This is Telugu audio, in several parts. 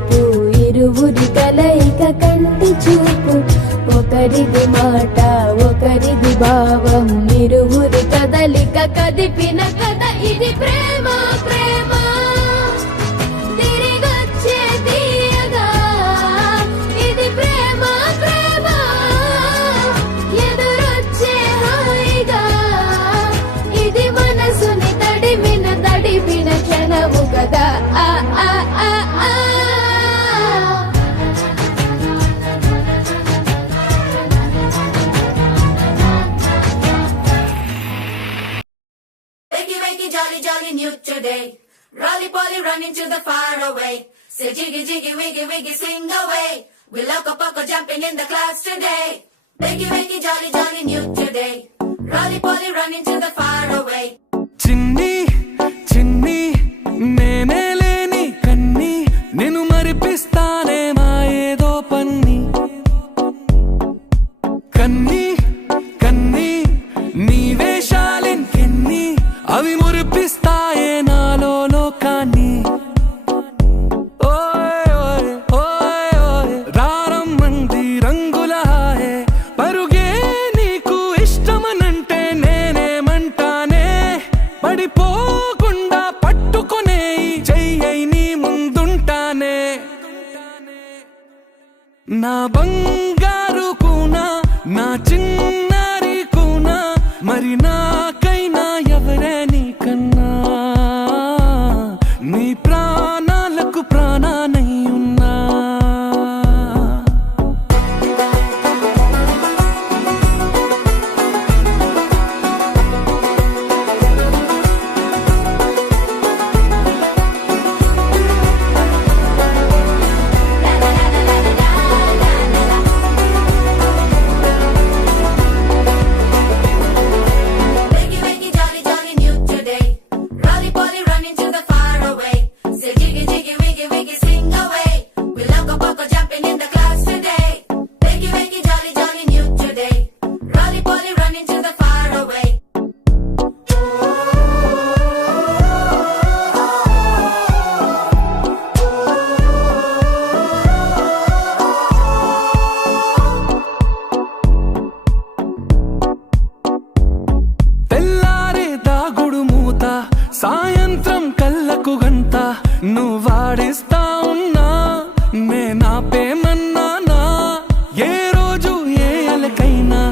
చూపు ఇరువురి కలయిక కంటి చూపు ఒకరిది మాట ఒకరిది భావం ఇరువురి కదలిక కదిపిన కథ ఇది ప్రేమ ప్రేమ తిరిగొచ్చే తీయగా ఇది ప్రేమ ప్రేమ ఎదురొచ్చే హాయిగా ఇది మనసుని తడిపిన క్షణము కదా ఆ ఆ ఆ ఆ Jolly, jolly new today. Rolly polly running to the far away. Say jiggy, jiggy, wiggy, wiggy, swing away. We loco poco jumping in the clouds today. Wiggy, wiggy, jolly, jolly new today. Rolly polly running to the far away. చిన్ని చిన్ని నేనే లేని కన్ని నేను మరిపిస్తానే మా ఏదో పన్ని కన్ని కన్ని నీ వేషాలెన్ని అవి మురిపిస్తాయే నాలో లోకాన్ని ఓయ్ ఓయ్ ఓయ్ ఓయ్ రారమ్మంది రంగుల హాయే పరుగే నీకు ఇష్టమనంటే నేనేమంటానే పడిపోకుండా పట్టుకునే చెయ్యై నీ ముందుంటానే నా బంగారు కూనా నా చిన్నారి కూనా మరి నాకైనా ఎవరే నీకన్నా నీ ప్రాణాలకు ప్రాణానై ఉన్నా Wiggy, wiggy, jolly, jolly new today. Rolly polly running to the far away. Say jiggy, jiggy, wiggy, wiggy, swing away. We loco poco jumping in the clouds today. Wiggy, wiggy, jolly, jolly new today. Rolly polly running to the far away. తెల్లారే దాగుడు మూత సాయంత్రం కళ్ళకు గంట నువ్వాడిస్తా ఉన్నా నేనాపేమన్నానా ఏ రోజు ఏ అలకైనా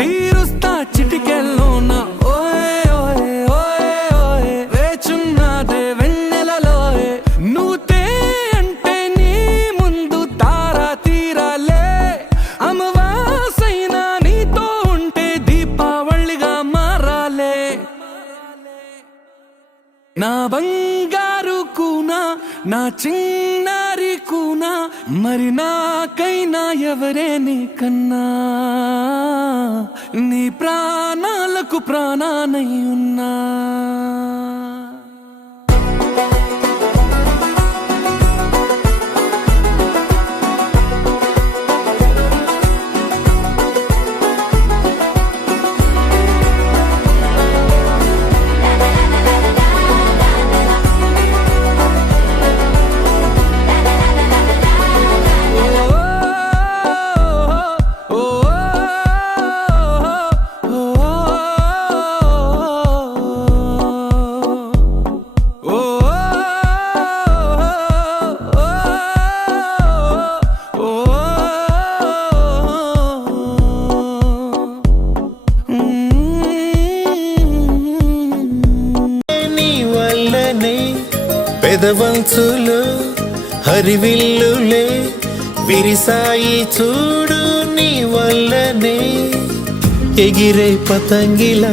తీరుస్తా చిటికెల్లోనా ఓయ్ ఓయ్ ఓయ్ ఓయ్ వేచున్నదే వెన్నెలలోయే నువ్వుతే అంటే నీ ముందు తారా తీరాలే అమవాసైనా నీతో ఉంటే దీపావళిగా మారాలే నా బంగారు కూనా నా చిన్నారి కూనా మరి నాకైనా ఎవరే నీకన్నా నీ ప్రాణాలకు ప్రాణానై ఉన్నా పెదవంచులు హరివిల్లులే విరిసాయి చూడు నీ వల్లనే ఎగిరే పతంగిల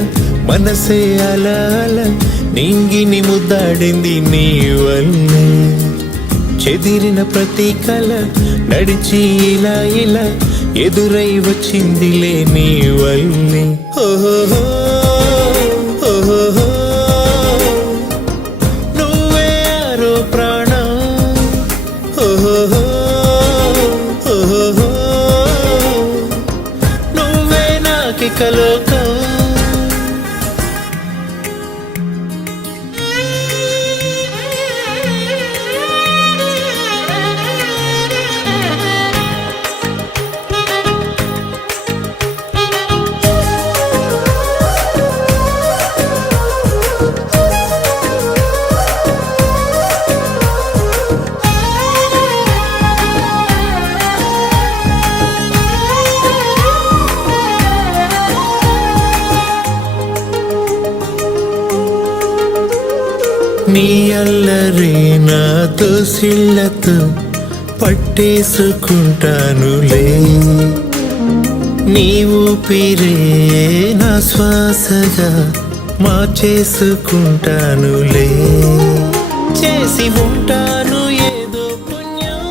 మనసే అలా అలా నింగిని ముద్దాడింది నీ వల్లే చెదిరిన ప్రతి కల నడిచి ఇలా ఇలా ఎదురై వచ్చిందిలే నీ వల్లే ఓహో ఓహో లోకం నీ అల్లరి నాతో సిళ్ళతో పట్టేసుకుంటానులే, నీ ఊపిరే నా శ్వాసగా మార్చేసుకుంటానులే. చేసి ఉంటాను ఏదో పుణ్యం,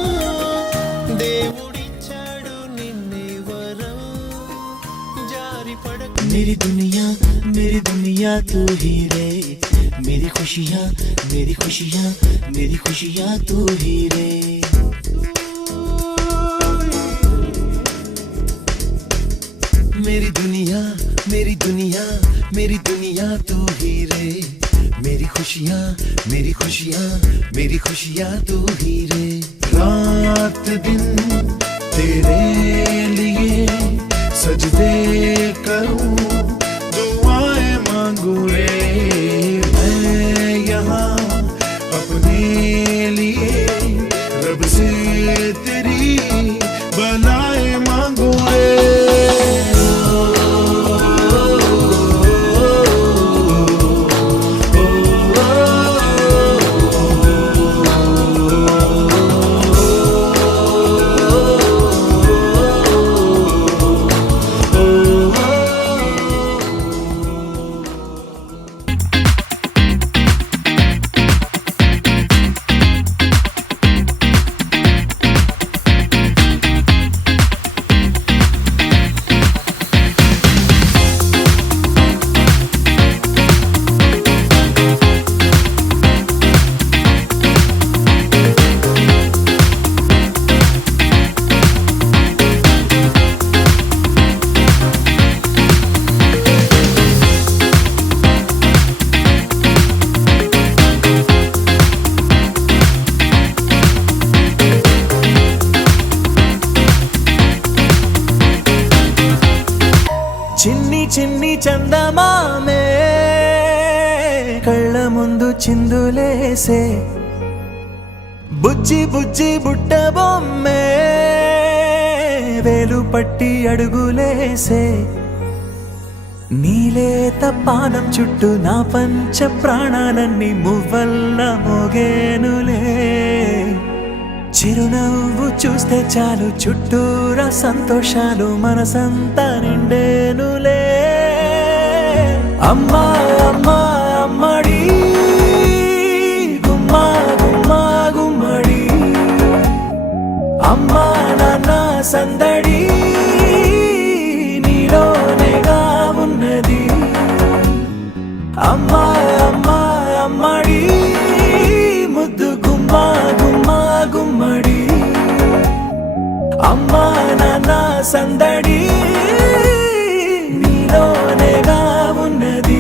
దేవుడిచ్చాడు నిన్నే వరం, జారి పడక. मेरी दुनिया तू ही रे, मेरी खुशियाँ तू ही रे. मेरी दुनिया तू ही रे, मेरी खुशियाँ तू ही रे. रात दिन तेरे लिए सजदे करूं, दुआएं मांगू रे मैं यहाँ अपने लिए, रब से तेरी बलाएं मांगू रे. చిన్ని చందమామే కళ్ళ ముందు చిందులేసే, బుజ్జి బుట్ట బొమ్మే వేలు పట్టి అడుగులేసే. నీలేత పానం చుట్టూ నా పంచ ప్రాణాలన్నీ మువ్వల్ల మోగేనులే. చిరునవ్వు చూస్తే చాలు చుట్టూరా సంతోషాలు మనసంతా నిండేనులే. అమ్మా అమ్మా అమ్మడి గుమ్మా గుమ్మా గుమ్మడి, అమ్మా నాన్న సందడి నీలోనేగా ఉన్నది. అమ్మా అమ్మా అమ్మడి ముద్దు గుమ్మా గుమ్మా గుమ్మడి, అమ్మా నాన్న సందడి నీలోనేగా ఉన్నది.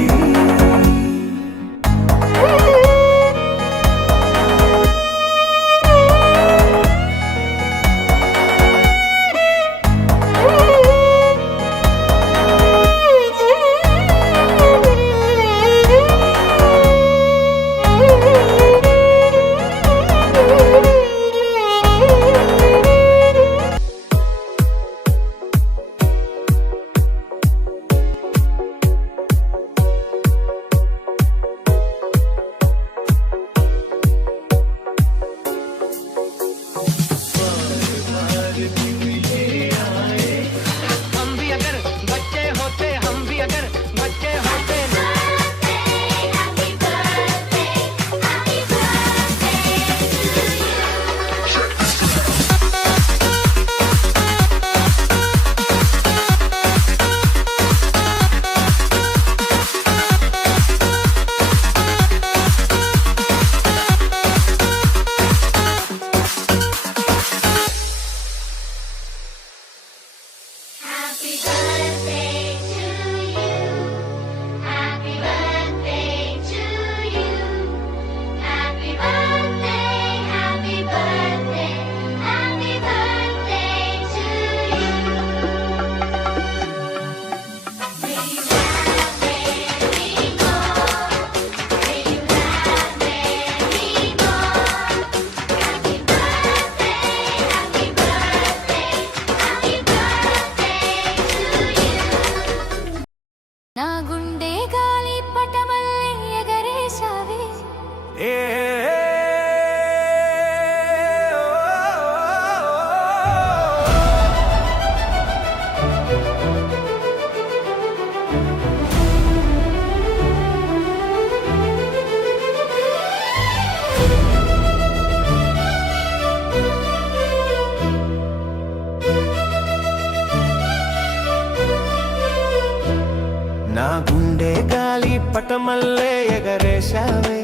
గుండె గాలి పటమల్లే ఎగరేశావే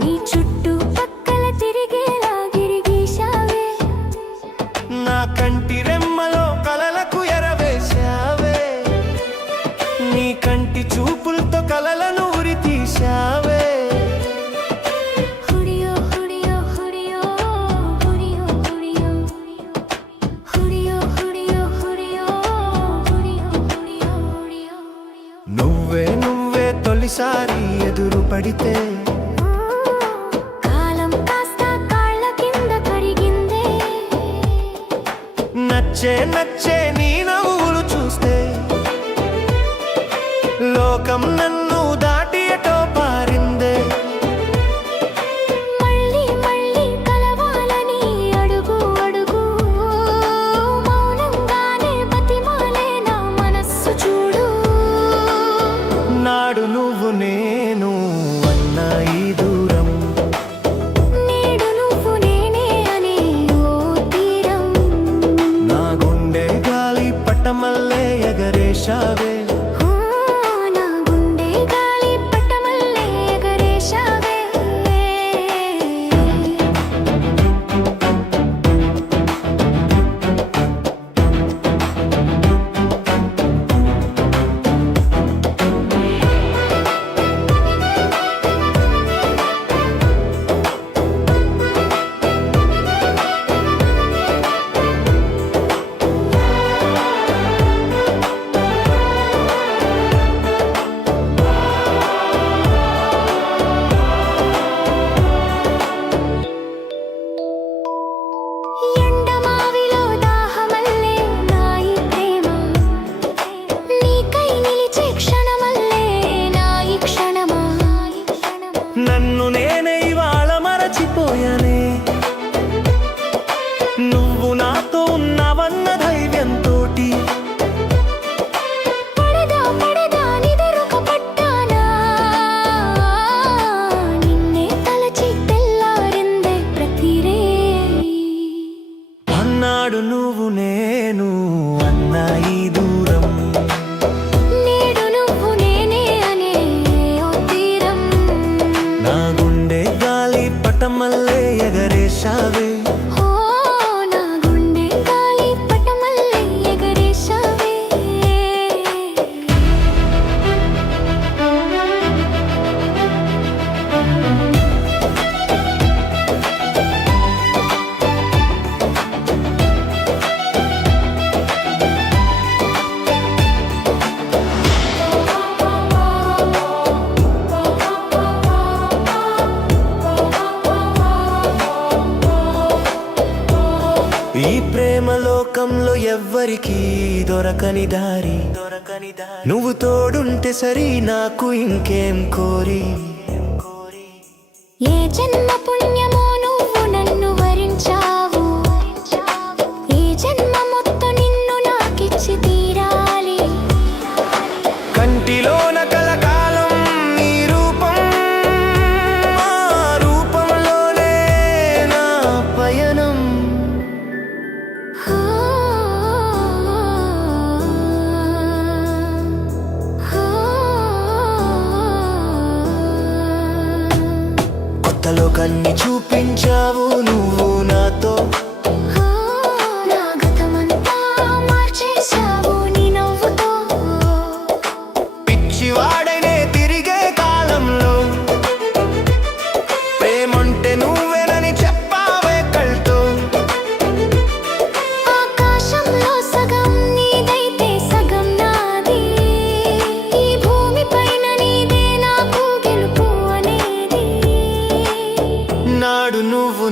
నీ చుట్టూ పక్కల తిరిగేలా గిరిగీశావే నా కంటి రెమ్మలో కలలకు ఎరవేశావే నీ కంటి చూపులతో కలలను ఉరి తీశావే హుడియో హుడియో హుడియో హుడియో హుడియో హుడియో హుడియో హుడియో హుడియో హుడియో హుడియో నువ్వే నువ్వే తొలిసారి ఎదురు పడితే కాలం కాస్త కాళ్ళ కింద కరిగిందే నచ్చే నచ్చే నీ నవ్వులు చూస్తే లోకం నన్ను దాటి ఎటో పారిందే మళ్ళీ మళ్ళీ కలవాలని అడుగు అడుగు మౌనంగానే బతిమాలే నా మనస్సు చూడు నాడు నువ్వు నేను అన్న ఈ దూరం నేడు నువ్వు నేనే అనే ఓ తీరం నా గుండె గాలి పట్టమల్లే ఎగరేశావే ఓ నా గుండె గాలి పట్టమల్లే ఎగరేశావే ఎండమావిలో దాహమల్లే నా ఈ ప్రేమ నీకై నిలిచే క్షణమల్లే నా ఈ క్షణమా నన్ను నేనే ఇవాళ మరచిపోయానే నువ్వు నాతో ఉన్నావన్న ధైర్యంతోటి పడదా పడదా నిదరుక పట్టానా నిన్నే తలచి తెల్లారిందే ప్రతిరే అన్నాడు నువ్వు నేను అన్న ఈ దూరం నేడు నువ్వు నేనే అనే ఓ తీరం నా గుండె గాలి పటమల్లే ఎగరేశావే ఓ నా గుండె గాలి పట్టమల్లే ఎగరేశావే ఈ ప్రేమ లోకంలో ఎవ్వరికి దొరకని దారి నువ్వు తోడుంటే సరి నాకు ఇంకేం కోరి ఏ జన్మ పుణ్యమో నువ్వు నన్ను వరించావు ఈ జన్మ మొత్తం నిన్ను నాకిచ్చి తీరాలి కంటిలోన కలకాలం నీ రూపం ఆ రూపంలోనే నా పయనం ఓ, ఓ, కొత్త లోకాన్ని చూపించావు నువ్వు నాతో ఓ, నా గతమంతా మార్చేశావు నీ నవ్వుతో పిచ్చివాడనే తిరిగే కాలంలో ప్రేమంటే నువ్వేనని చెప్పావే కళ్ళతో ఆకాశంలో సగం నీదైతే సగం నాది ఈ భూమి పైన నీదే నాకు గెలుపు అనేది నాడు నువ్వు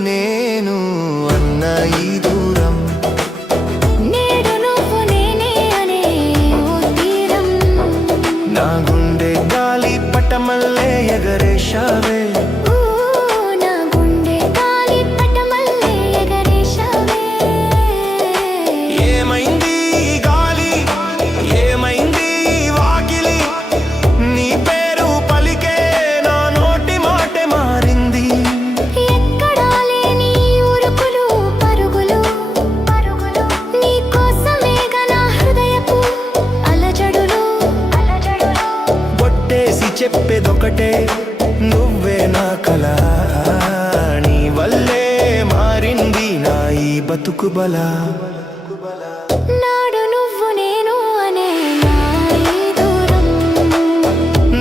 చెప్పేదొకటే నువ్వే నా కల నీ వల్లే మారింది నా ఈ బతుకు బలా నాడు నువ్వు నేను అనే నా ఈ దూరం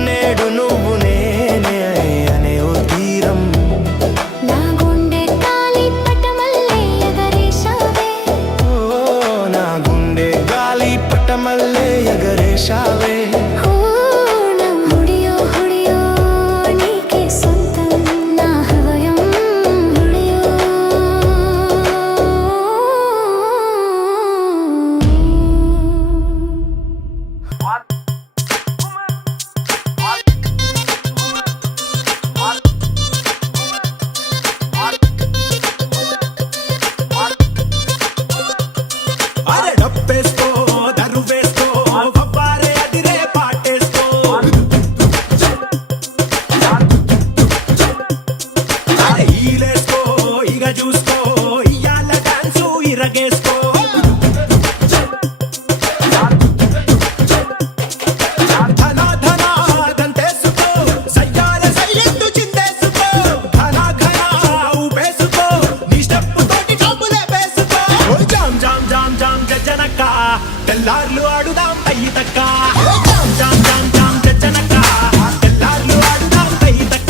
నేడు నువ్వు నేనే అనే ఓ తీరం నా గుండె గాలి పటమల్లే ఎగరేశావే ఓ నా గుండె గాలి పట్టమల్లే ఎగరేశావే ఓ నా హుడియో హుడియో నీకే సొంతం నా హృదయం హుడియో అరే డప్పేసుకో దరువేసుకో వవ్వారే అదిరే పాటేసుకో అరే ఈలేసుకో ఇగ చూసుకో ఇయ్యాల డాన్సు ఇరగేసుకో ధన ధన దంతేసుకో సయ్యాల సయ్యట్టు చిందేసుకో ఘన ఘన ఊపేసుకో నీ స్టెప్ తోటి కబులే వేసుకో ఓ జామ్ జామ్ జామ్ జామ్ జనక తెల్లార్లు ఆడుదాం అయ్యి తక్క జామ్ జామ్ జామ్ జామ్ జనక తెల్లార్లు ఆడుదాం అయ్యి తక్క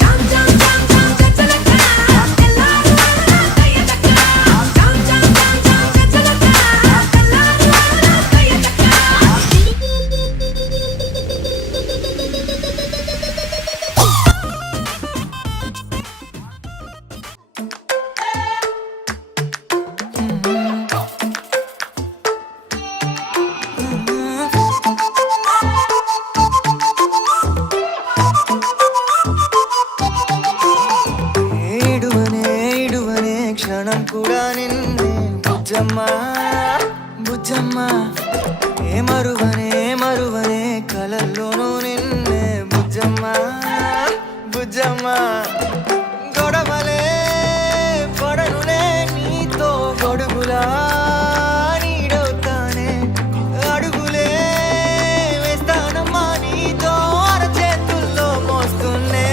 jam jam jam jam jachalaka tellaru kayataka jam jam jam jam jachalaka tellaru kayataka ఏడువనే క్షణం కూడా నిన్నే బుజ్జమ్మ బుజ్జమ్మ ఏ మరువనే కలల్లోనూ నిన్నే బుజ్జమ్మ బుజ్జమ్మ గొడవలే పడనులే నీతో గొడుగులా నీడవుతానే అడుగులే వేస్తానమ్మా నీతో అరచేతుల్లో మోస్తున్నే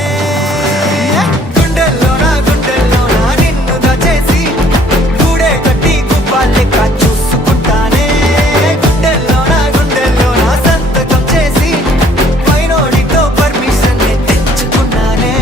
గుండెల్లోనా నిన్ను దాచేసి గూడే కట్టి గుప్పాలెక్క చూసుకుంటానే గుండెల్లోనా సంతకం చేసి పైనోడితో పర్మిషన్ తెచ్చుకున్నానే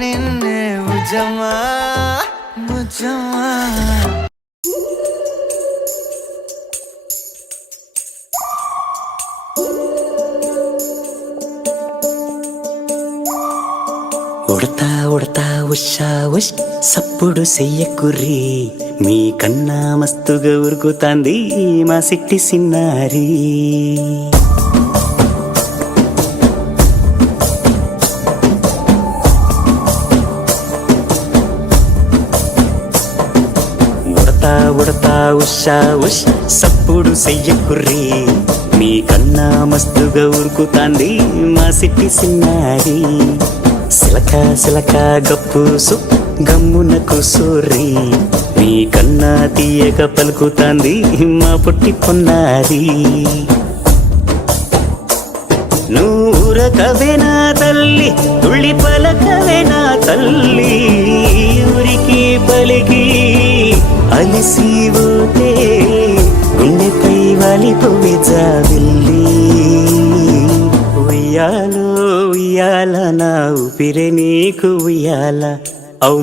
నిన్నే ముజమ్మా ముజమ్మా ఉడతా ఉడతా ఉషా ఉష్ సప్పుడు చెయ్యకుర్రి మీ కన్నా మస్తుగా ఉరుకుతాంది మా సిట్టి సిన్నారి ఉడతా ఉడతా ఉషా ఉష్ సప్పుడు చెయ్యకుర్రి మీ కన్నా మస్తుగా ఉరుకుతాంది మా సిట్టి సిన్నారి సిలక సిలక గప్పుసు గమ్మున కూసోర్రి మీ కన్నా తీయక పలుకుతాంది మా పుట్టి పొన్నారి నూరకవేనా తల్లి తుళ్ళి పలకవేనా తల్లి ఊరికి పలికి అలిసిపోతే గుండెపై వాలిపోవే జాబిల్లి ఉయ్యాలో ఉయ్యాల నా ఊపిరే నీకు ఉయ్యాల అవు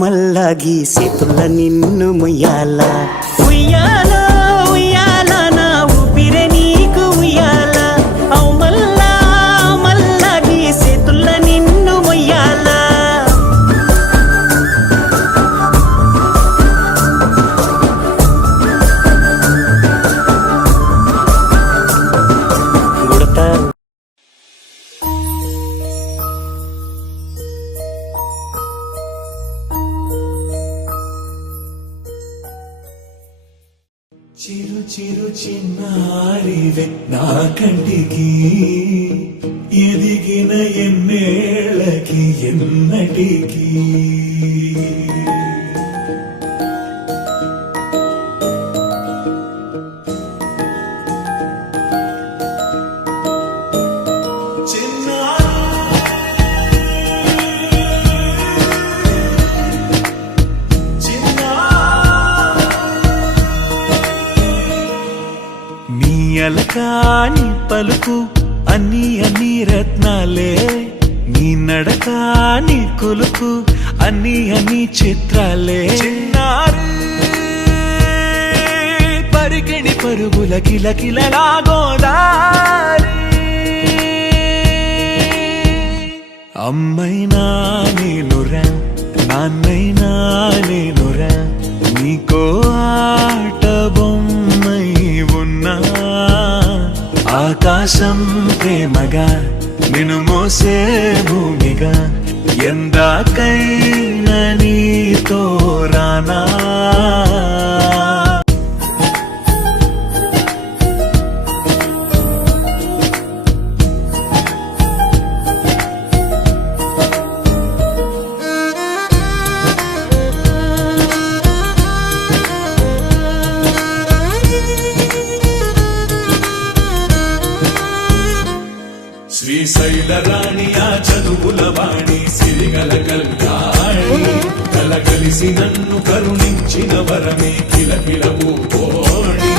మల్లా గీసేతుల్ల నిన్ను ముయ్యాల ఉయ్యాల ఉయ్యాల నా ఊపిరే నీకు ఉయ్యాల అవు మల్లా గీసేతుల్ల నిన్ను ముయ్యాల గుడతా చిరు చిరు చిన్నారివే నా కంటికి ఎదిగిన ఎన్నేళ్ళకి ఎన్నటికి అలకాని పలుకు అన్ని అన్ని రత్నాలే నీ నడకాని కొలుకు అన్ని అన్ని చిత్రాలే చిన్నారు పరికిణి పరుగుల కిల కిలలాగోదారి అమ్మైనా నేనురా నాన్నైనా నేనురా నీకో ఆట బొమ్మై ఉన్నా ఆకాశం ప్రేమగా నిన్ను మోసే భూమిగా ఎందాకైనా నీతో రానా శ్రీశైల రాణి ఆ చదువుల వాణి సిరిగల కల్యాణి కలగలిసి నన్ను కరుణించిన వరమే కిలకిలవు కోణి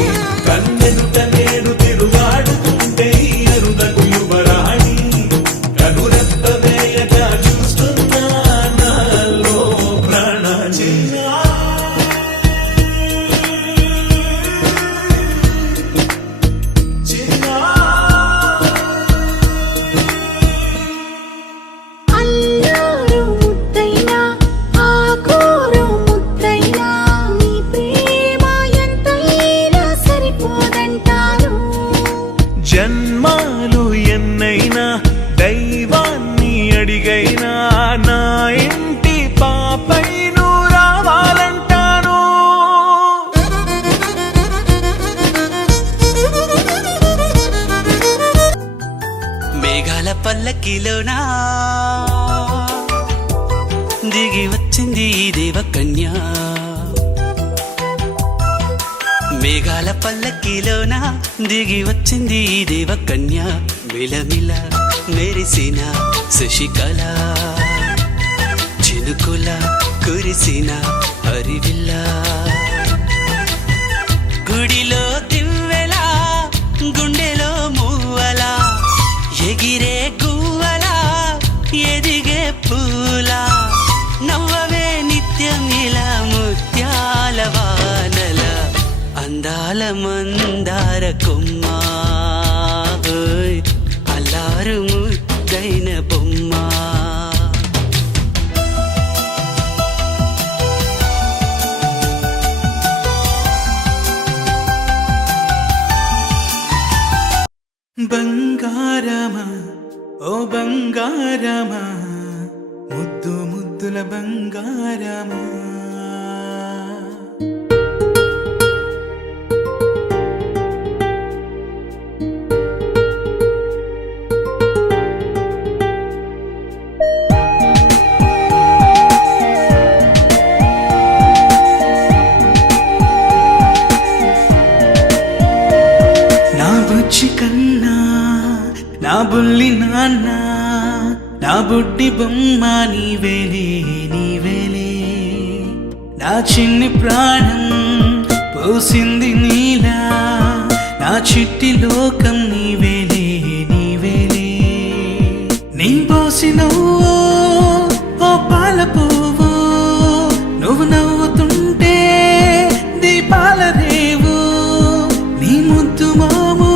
కన్నెదుట నేను తిరుగాడుతుంటే అరుదకు యువరాణి కనురెప్ప వేయక చూస్తున్నా నాలో ప్రాణ అల్లారు ముద్దైనా ఆకూరు ముద్దైనా నీ ప్రేమ ఎంతైనా సరిపోదంటారు జన్మాలు ఎన్నైనా దైవాన్ని అడిగైనా నా ఇంటి పాపై నువ్వు రావాలంటాను మేఘాల పల్లకిలోనా దిగి వచ్చింది ఈ దేవకన్య మేఘాల పల్లకిలోనా దిగి వచ్చింది ఈ దేవకన్య మిలమిల మెరిసిన శశికళ చినుకుల కురిసిన హరివిల్ల గుడిలో దివ్వెలా గుండెలో మూవలా ఎగిరే గువ్వలా ఎదిగే పూల నవ్వవే నిత్యం ఇలా ముత్యాల వానల అందాల మందార కొమ్మ ఓయ్ అల్లారు ముద్దైన బొమ్మ. బంగారమా ఓ బంగారమా ముద్దు ముద్దుల బంగారమా నా బుజ్జి కన్నా నా బుల్లి నాన్న నా బుడ్డి బొమ్మ నీవేలే నీవేలే నా చిన్ని ప్రాణం పోసింది నీలా నా చిట్టి లోకం నీవేలే నీవేలే నీ పోసినవో ఓ పాల పువ్వు నువ్వు నవ్వుతుంటే దీపాల రేవు నీ ముద్దు మాము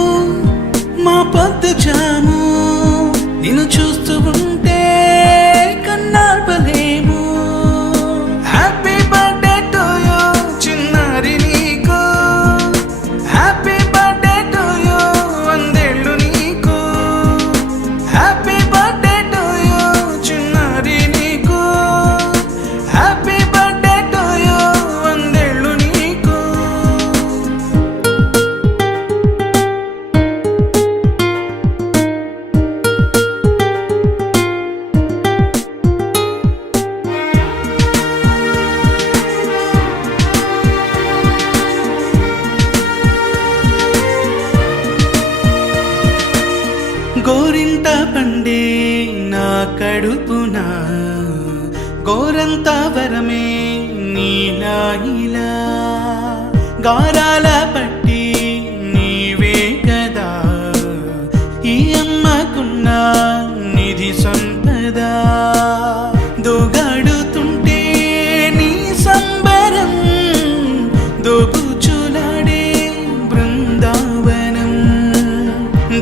మా పొద్దు జాము నిన్ను చూస్తూ ఉంటే కన్నార్పలేము. హ్యాపీ బర్త్డే టు యూ చిన్నారి నీకు హ్యాపీ బర్త్డే టు యూ వందేళ్ళు నీకు హ్యాపీ బర్త్డే టు యూ చిన్నారి నీకు హ్యాపీ బర్త్డే టు యూ వందేళ్ళు నీకు. గోరింట పండే నా కడుపున గోరంత వరమే నీలా ఇలా గారాల పట్టి నీవే కదా ఈ అమ్మకున్న నిధి సంపద దోగాడుతుంటే నీ సంబరం దోబుచులాడే బృందావనం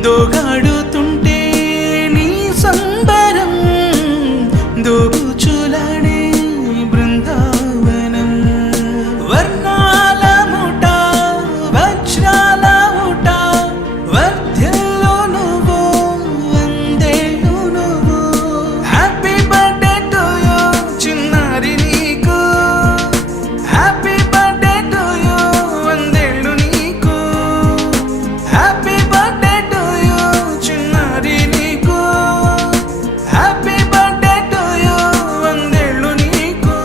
దోగాడుతుంటే నీ సంబరం దోబుచులాడే బృందావనం వర్ణాల ముఠ వజ్రాల ఊట వర్ధ్యల్లో నువ్వు వందేళ్ళు నువ్వు హ్యాపీ బర్త్డే టు యూ చిన్నారి నీకు హ్యాపీ బర్త్డే టు యూ వందేళ్ళు నీకు హ్యాపీ బర్త్డే టు యూ చిన్నారి నీకు హ్యాపీ బర్త్డే టు యూ వందేళ్ళు నీకు.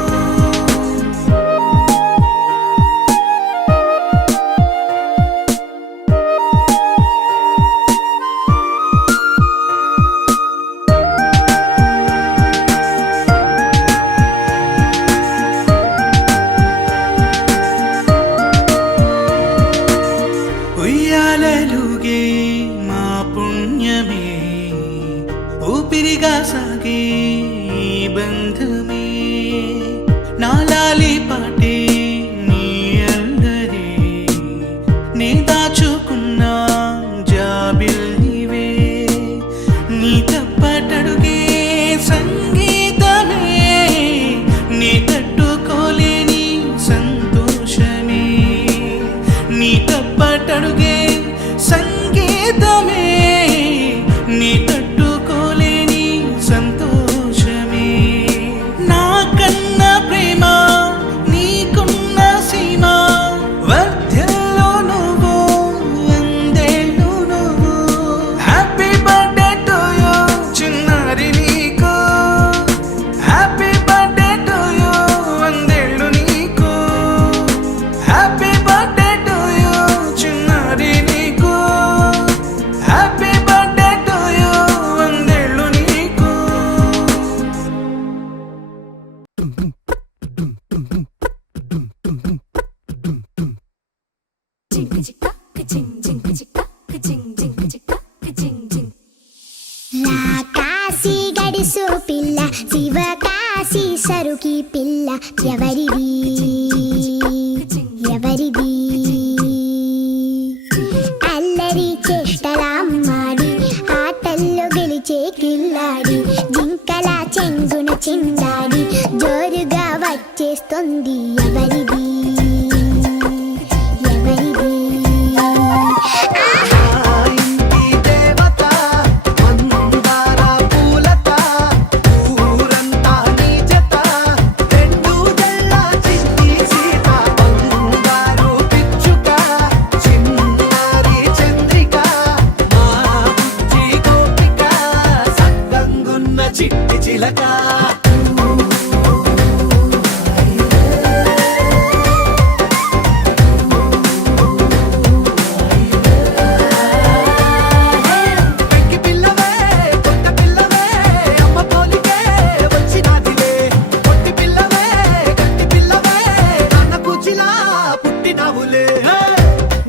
ఉయ్యాలలుగే మా పుణ్యమే ఊపిరిగా సాగే ఈ బంధమే నాలాలి పాటే నీ అల్లరే నీ దాచుకున్న జాబిల్ నీవే నీ తప్పటడుగే సంగీతమే నీ తట్టుకోలేని సంతోషమే నీ తప్పటడుగే సంగీతమే నీ తట్టుకోలేని సంతోషమే నా కన్న ప్రేమ నీ శివకాశి సరుకి పిల్ల ఎవరిది ఎవరిది అల్లరి చేష్టలామ్మాడి ఆటల్లో గెలిచే కిల్లాడి జింకల చెంగున చిందాడి జోరుగా వచ్చేస్తుంది ఎవరిది ఎవరిది ఇంటి దేవత మందార పూలత ఊరంతా నీ జత రెండు జల్ల చిట్టి సీత బంగారు పిచ్చుక చిన్నారి చంద్రిక మా బుజ్జి గోపిక సక్కంగున్న చిట్టి చిలక వెక్కి పిల్లవే కొత్త పిల్లవే అమ్మ పోలికే వచ్చినాదిలే పొట్టి పిల్లవే గట్టి పిల్లవే నాన్న కుచిలా పుట్టినావులే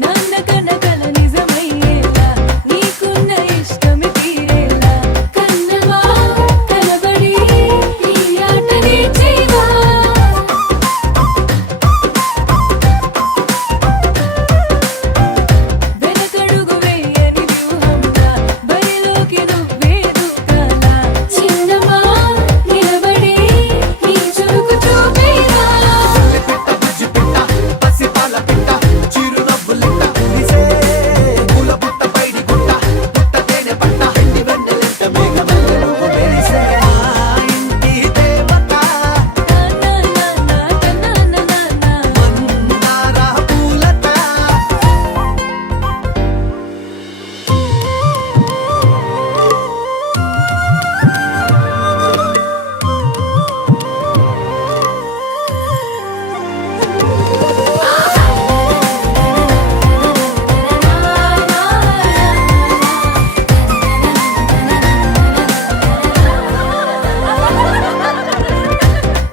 నాన్న కనకల నిజమయ్యేలా నీకున్న ఇష్టమి తీరేలా కన్నవా కనబడి ఈ ఆటనే చేయవా వెనకడుగు వేయని వ్యూహంగా బరిలోకి నువ్వే దూకాలా చిన్నవా నిలబడి నీ చురుకు చూపేరా పిట్ట బుజ్జి పిట్ట పసిపాల పిట్ట చిరునవ్వులిట్ట కురిసే పూల పుట్ట పైడి గుట్ట పుట్ట తేనె పట్ట ఎండి వెన్నెలెట్ట మేఘమల్లె నువ్వు మెరిసే మా ఇంటి దేవత మందార పూలత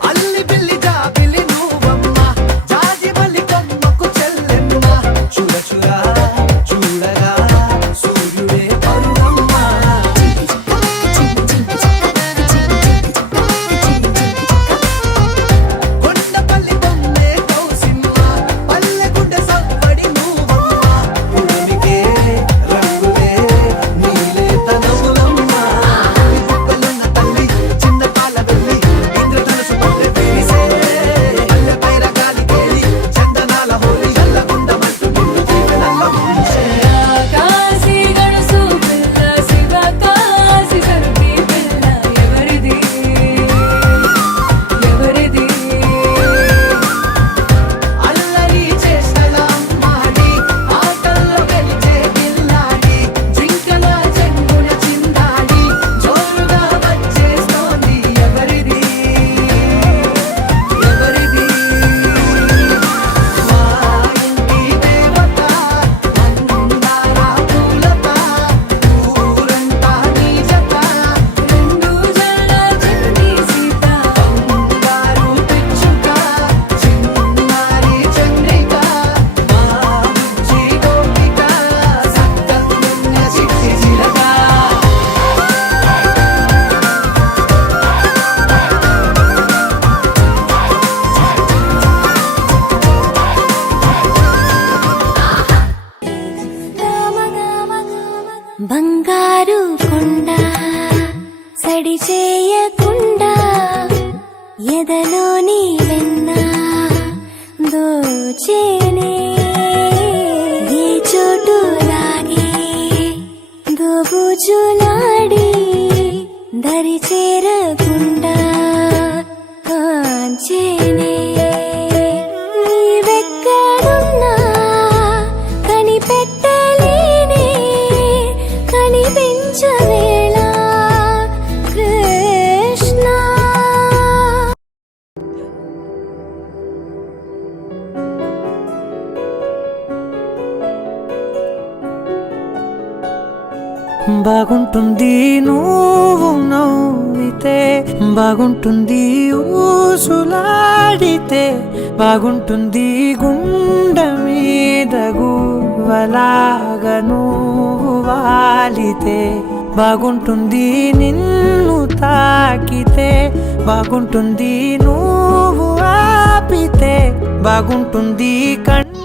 అల్లి బిల్లి జాబిలి నువ్వమ్మ జాజి మల్లి కొమ్మకు చెల్లెమ్మ చూడ చూడ చూడగా సూర్యుడే పరుగమ్మ కొండపల్లి బొమ్మే కౌసిమ్మ పల్లెగుండె సవ్వడి నువ్వమ్మ పుడమికే రంగులే నీలే తనములమ్మ బుక్కలున్న తల్లి చిన్న పాల వెళ్ళి ఇంద్రధనుసు పొందే విరిసే పల్లె పైర గాలి కేలి చందనాల హోలీ చల్లగుండమంటూ నిన్ను దీవెనల్ల ముంచే కాశీ గడుసు పిల్ల శివ కాశీ సరుకి పిల్ల ఎవరిది ఎవరిది అల్లరి చేష్టలమ్మాడి ఆటల్లో గెలిచే గిల్లాడి జింకల చెంగున చిందాడి జోరుగా వచ్చేస్తోంది ఎవరిది ఎవరిది మా ఇంటి దేవత మందార పూలత ఊరంతా నీ జత రెండు జల్ల చిట్టి సీత బంగారు పిచ్చుక చిన్నారి చంద్రిక మా బుజ్జి గోపిక సక్కంగున్న చిట్టి చిలక బంగారు కొండ సడి చేయకుండా ఎదలోని వెన్న దోచేనే ఏ చోటు లాగే దోబుజులాడి దరి చేరకుండా కాంచేనే నీవెక్కడున్నా కనిపెట్టలేనే కనిపించవేళ కృష్ణ బాగుంటుంది నువ్వు నవ్వితే బాగుంటుంది ఊసులాడితే బాగుంటుంది గుండె మీద గువ్వ పడవలాగా నువ్వు వాలితే బాగుంటుంది, నిన్ను తాకితే బాగుంటుంది, నువ్వు ఆపితే బాగుంటుంది, కంటి